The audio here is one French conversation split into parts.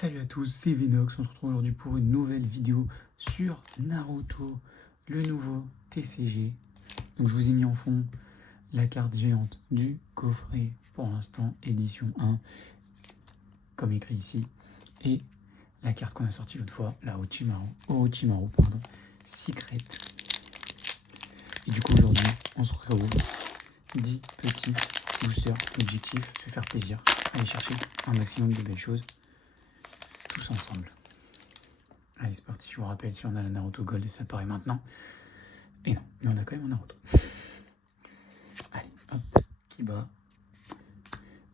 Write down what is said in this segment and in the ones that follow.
Salut à tous, c'est Venox, on se retrouve aujourd'hui pour une nouvelle vidéo sur Naruto, le nouveau TCG. Donc je vous ai mis en fond la carte géante du coffret, pour l'instant édition 1, comme écrit ici, et la carte qu'on a sortie l'autre fois, la Orochimaru, Secret. Et du coup aujourd'hui, on se retrouve 10 petits boosters. L'objectif, se faire plaisir, aller chercher un maximum de belles choses. Tous ensemble. Allez, c'est parti. Je vous rappelle, si on a la Naruto Gold, et ça paraît maintenant. Et non, mais on a quand même un Naruto. Allez, hop. Kiba,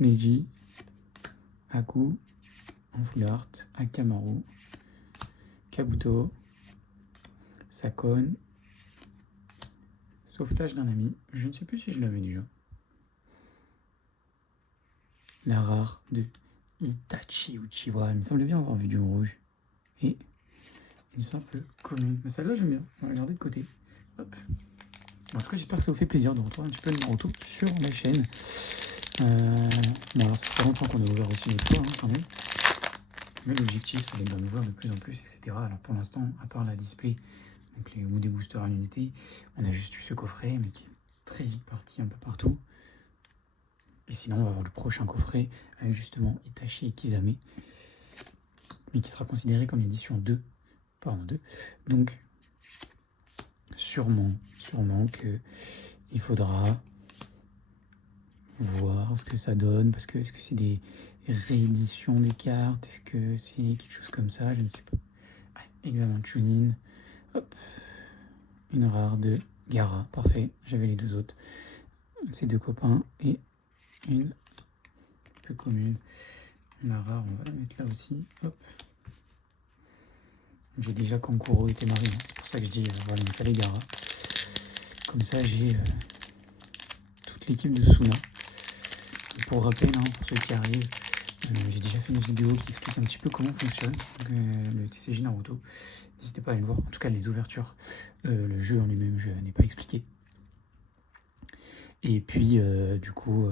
Neji, Aku, en full art, Akamaru, Kabuto, Sakon, sauvetage d'un ami. Je ne sais plus si je l'avais déjà. La rare de Itachi Uchiwa. Il me semblait bien avoir vu du rouge. Et une simple commune. Mais celle-là, j'aime bien. On va la garder de côté. Hop. En tout cas, j'espère que ça vous fait plaisir de retrouver un petit peu de Naruto sur la chaîne. Bon, alors, ça fait longtemps qu'on a ouvert aussi une fois, quand même. Mais l'objectif, c'est d'en ouvrir de plus en plus, etc. Alors, pour l'instant, à part la display, donc ou des boosters à l'unité, on a juste eu ce coffret, mais qui est très vite parti un peu partout. Et sinon, on va avoir le prochain coffret avec justement Itachi et Kisame, mais qui sera considéré comme l'édition 2. Pardon, 2. Donc, sûrement qu'il faudra voir ce que ça donne, parce que est-ce que c'est des rééditions des cartes, est-ce que c'est quelque chose comme ça, je ne sais pas. Allez, examen de Chunin, hop, une rare de Gaara, parfait, j'avais les deux autres, ces deux copains, et une peu commune. La rare, on va la mettre là aussi, hop. J'ai déjà Kankuro et Temari, c'est pour ça que je dis, voilà, il me fallait Gaara. Comme ça, j'ai toute l'équipe de Suna. Pour rappel, pour ceux qui arrivent, j'ai déjà fait une vidéo qui explique un petit peu comment fonctionne le TCG Naruto. N'hésitez pas à aller le voir, en tout cas les ouvertures. Le jeu en lui-même, je n'ai pas expliqué. Et puis, du coup,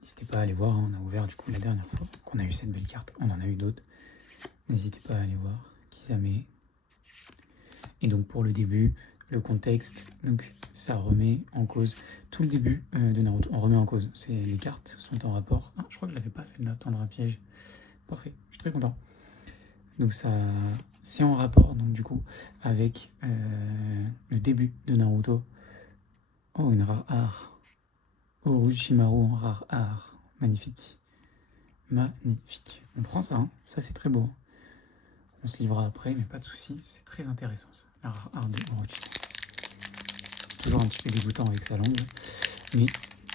n'hésitez pas à aller voir, on a ouvert du coup la dernière fois qu'on a eu cette belle carte, on en a eu d'autres. N'hésitez pas à aller voir, Kisame. Et donc pour le début, le contexte, donc ça remet en cause tout le début de Naruto. On remet en cause, les cartes sont en rapport. Ah, je crois que je l'avais pas celle-là, tendre un piège. Parfait, je suis très content. Donc ça, c'est en rapport donc du coup avec le début de Naruto. Oh, une rare art. Orochimaru en rare art, magnifique, magnifique. On prend ça, ça c'est très beau. On se livrera après, mais pas de souci, c'est très intéressant ça. La rare art de Orochimaru. Toujours un petit peu dégoûtant avec sa langue, mais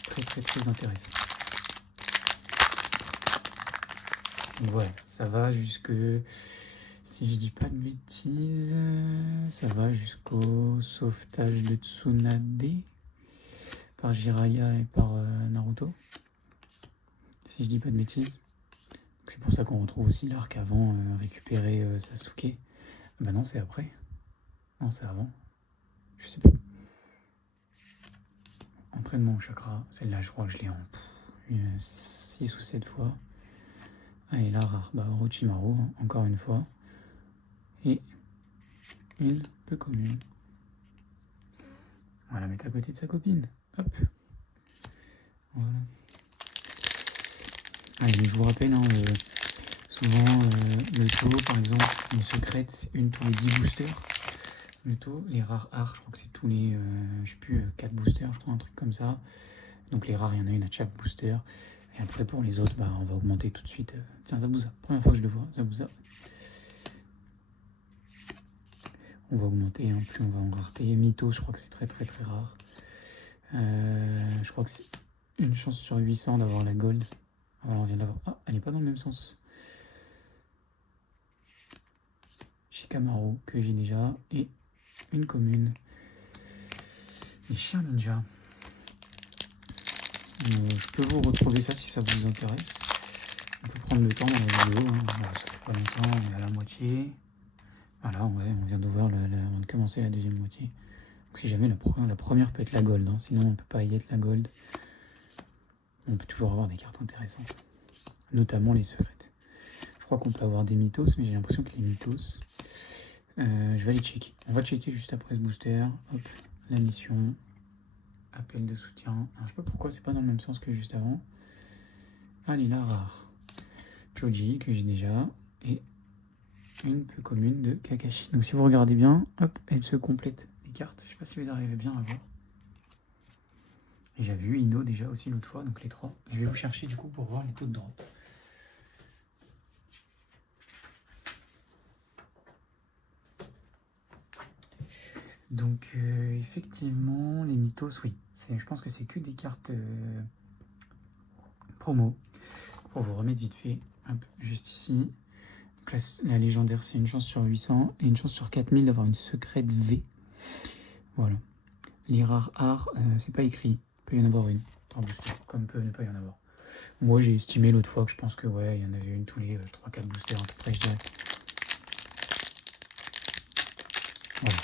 très intéressant. Donc voilà, ça va jusque, si je dis pas de bêtises, ça va jusqu'au sauvetage de Tsunade par Jiraiya et par Naruto, si je dis pas de bêtises. C'est pour ça qu'on retrouve aussi l'arc avant récupérer Sasuke. Bah non, c'est après. Non, c'est avant. Je sais plus. Entraînement au chakra, celle-là je crois que je l'ai en 6 ou 7 fois. Allez, la rare, bah Orochimaru, encore une fois. Et une peu commune. On va la mettre à côté de sa copine. Hop. Voilà. Allez, mais je vous rappelle, souvent le taux, par exemple, une secrète, c'est une tous les 10 boosters. Le taux, les rares arts, je crois que c'est tous les, je sais plus, 4 boosters, je crois, un truc comme ça. Donc les rares, il y en a une à chaque booster. Et après, pour les autres, bah, on va augmenter tout de suite. Tiens, Zabuza, première fois que je le vois, Zabuza. On va augmenter, plus on va en rareté. Mythos, je crois que c'est très rare. Je crois que c'est une chance sur 800 d'avoir la gold. Voilà, on vient de l'avoir. Ah, elle n'est pas dans le même sens. Shikamaru, que j'ai déjà. Et une commune. Les chiens ninja. Je peux vous retrouver ça si ça vous intéresse. On peut prendre le temps dans la vidéo. Voilà, ça fait pas longtemps, on est à la moitié. Voilà, ouais, on vient d'ouvrir, on vient de commencer la deuxième moitié. Donc si jamais la première peut être la gold, sinon on ne peut pas y être la gold. On peut toujours avoir des cartes intéressantes, notamment les secrètes. Je crois qu'on peut avoir des mythos, mais j'ai l'impression que les mythos, je vais aller checker. On va checker juste après ce booster. Hop, la mission, appel de soutien. Alors, je sais pas pourquoi c'est pas dans le même sens que juste avant. Allez, la rare. Choji, que j'ai déjà, et une peu commune de Kakashi. Donc si vous regardez bien, hop, elles se complètent. Les cartes, je sais pas si vous arrivez bien à voir. Et j'avais vu Ino déjà aussi l'autre fois, donc les 3. Je vais vous chercher du coup pour voir les taux de drop. Donc effectivement, les mythos, oui. Je pense que c'est que des cartes promo. Pour vous remettre vite fait, hop, juste ici. Donc là, la légendaire, c'est une chance sur 800 et une chance sur 4000 d'avoir une secrète V. Voilà. Les rares art, c'est pas écrit. Il peut y en avoir une par booster, comme peut ne pas y en avoir. Moi, j'ai estimé l'autre fois que je pense que ouais, il y en avait une tous les 3-4 boosters à peu près, je dirais. Voilà.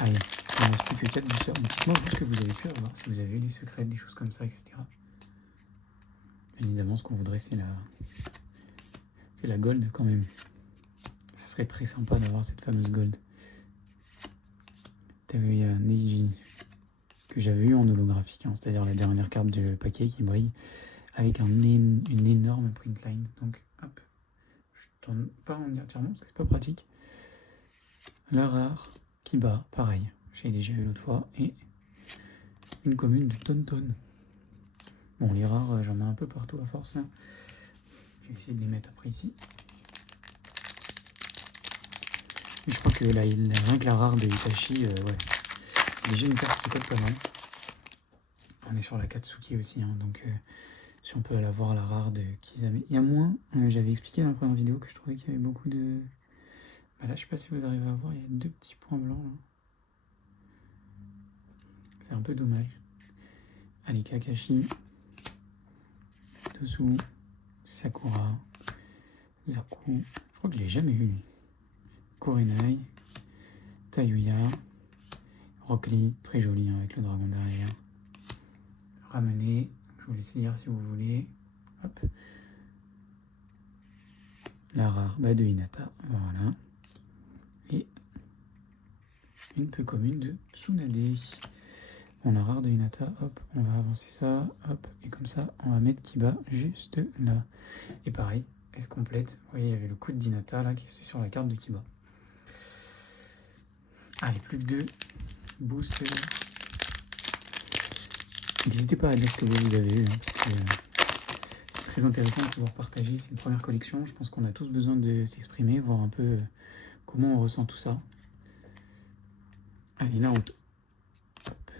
Allez, il ne reste plus que 4 boosters. Dites-moi vous ce que vous avez pu avoir, si vous avez eu des secrets, des choses comme ça, etc. Évidemment, ce qu'on voudrait, c'est la gold quand même. Ça serait très sympa d'avoir cette fameuse gold. T'as vu, il y a Neji que j'avais eu en holographique, hein, c'est-à-dire la dernière carte du paquet qui brille avec une énorme print line. Donc, hop, je tourne pas en entièrement parce que c'est pas pratique. La rare Kiba, pareil, j'ai déjà eu l'autre fois, et une commune de Tonton. Bon, les rares, j'en ai un peu partout à force là. Je vais essayer de les mettre après ici. Mais je crois que là, rien que la rare de Itachi, ouais. C'est déjà une carte qui colle pas mal. On est sur la Katsuki aussi, hein, donc si on peut aller voir la rare de Kisame. Il y a moins, j'avais expliqué dans la première vidéo que je trouvais qu'il y avait beaucoup de... Bah là, je sais pas si vous arrivez à voir, il y a 2 petits points blancs là. C'est un peu dommage. Allez, Kakashi, Tosu, Sakura, Zaku, je crois que je l'ai jamais eu lui. Kurenai, Tayuya, Rock Lee, très joli hein, avec le dragon derrière. Ramener, je vous laisse lire si vous voulez. Hop. La rare de Hinata, voilà. Et une peu commune de Tsunade. On a rare de Hinata, hop, on va avancer ça, hop, et comme ça, on va mettre Kiba juste là. Et pareil, elle se complète. Vous voyez, il y avait le coup de Hinata là qui est sur la carte de Kiba. Allez, plus que 2 boosters. N'hésitez pas à dire ce que vous avez eu, hein, parce que c'est très intéressant de pouvoir partager. C'est une première collection, je pense qu'on a tous besoin de s'exprimer, voir un peu comment on ressent tout ça. Allez, Naruto. Hop.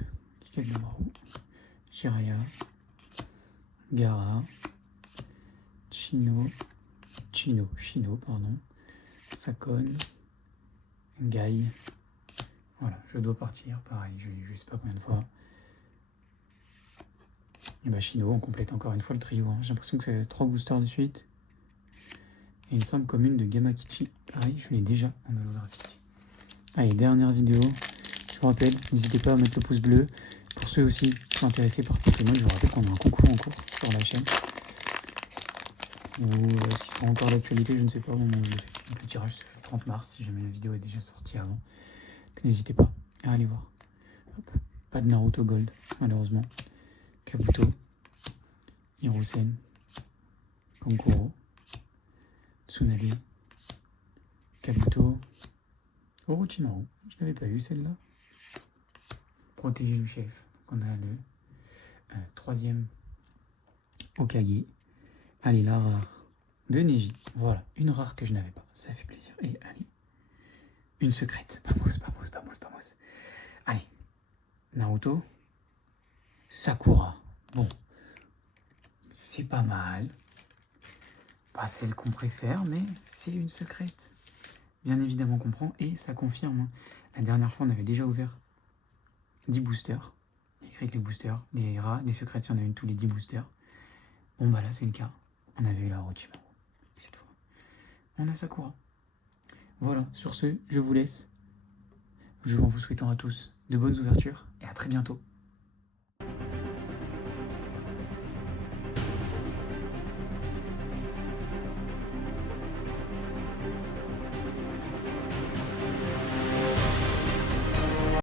Kikagamaru. Jiraiya. Gaara. Shino, pardon. Sakon. Gai. Voilà, je dois partir, pareil, je sais pas combien de fois. Et bah Shino, on complète encore une fois le trio. Hein. J'ai l'impression que c'est 3 boosters de suite. Et une simple commune de Gamakichi. Pareil, je l'ai déjà en holographique. Allez, dernière vidéo. Je vous rappelle, n'hésitez pas à mettre le pouce bleu. Pour ceux aussi qui sont intéressés par Pokémon, je vous rappelle qu'on a un concours en cours sur la chaîne. Ou est-ce qu'il sera encore d'actualité, je ne sais pas. Donc, le tirage se fait le 30 mars, si jamais la vidéo est déjà sortie avant. N'hésitez pas à aller voir. Hop. Pas de Naruto Gold, malheureusement. Kabuto, Hiruzen, Kankuro, Tsunade, Kabuto, Orochimaru. Je n'avais pas eu celle-là. Protéger le chef. Donc on a le 3e Hokage. Allez, la rare de Neji. Voilà, une rare que je n'avais pas. Ça fait plaisir. Et allez, une secrète. Vamos. Allez, Naruto. Sakura. Bon, c'est pas mal. Pas celle qu'on préfère, mais c'est une secrète. Bien évidemment qu'on prend et ça confirme. Hein. La dernière fois, on avait déjà ouvert 10 boosters. Il y a écrit que les boosters, les rats, les secrètes, il y en a une tous les 10 boosters. Bon, bah là, c'est le cas. On avait eu la Orochimaru. Cette fois, on a Sakura. Voilà, sur ce, je vous laisse. En vous souhaitant à tous de bonnes ouvertures et à très bientôt.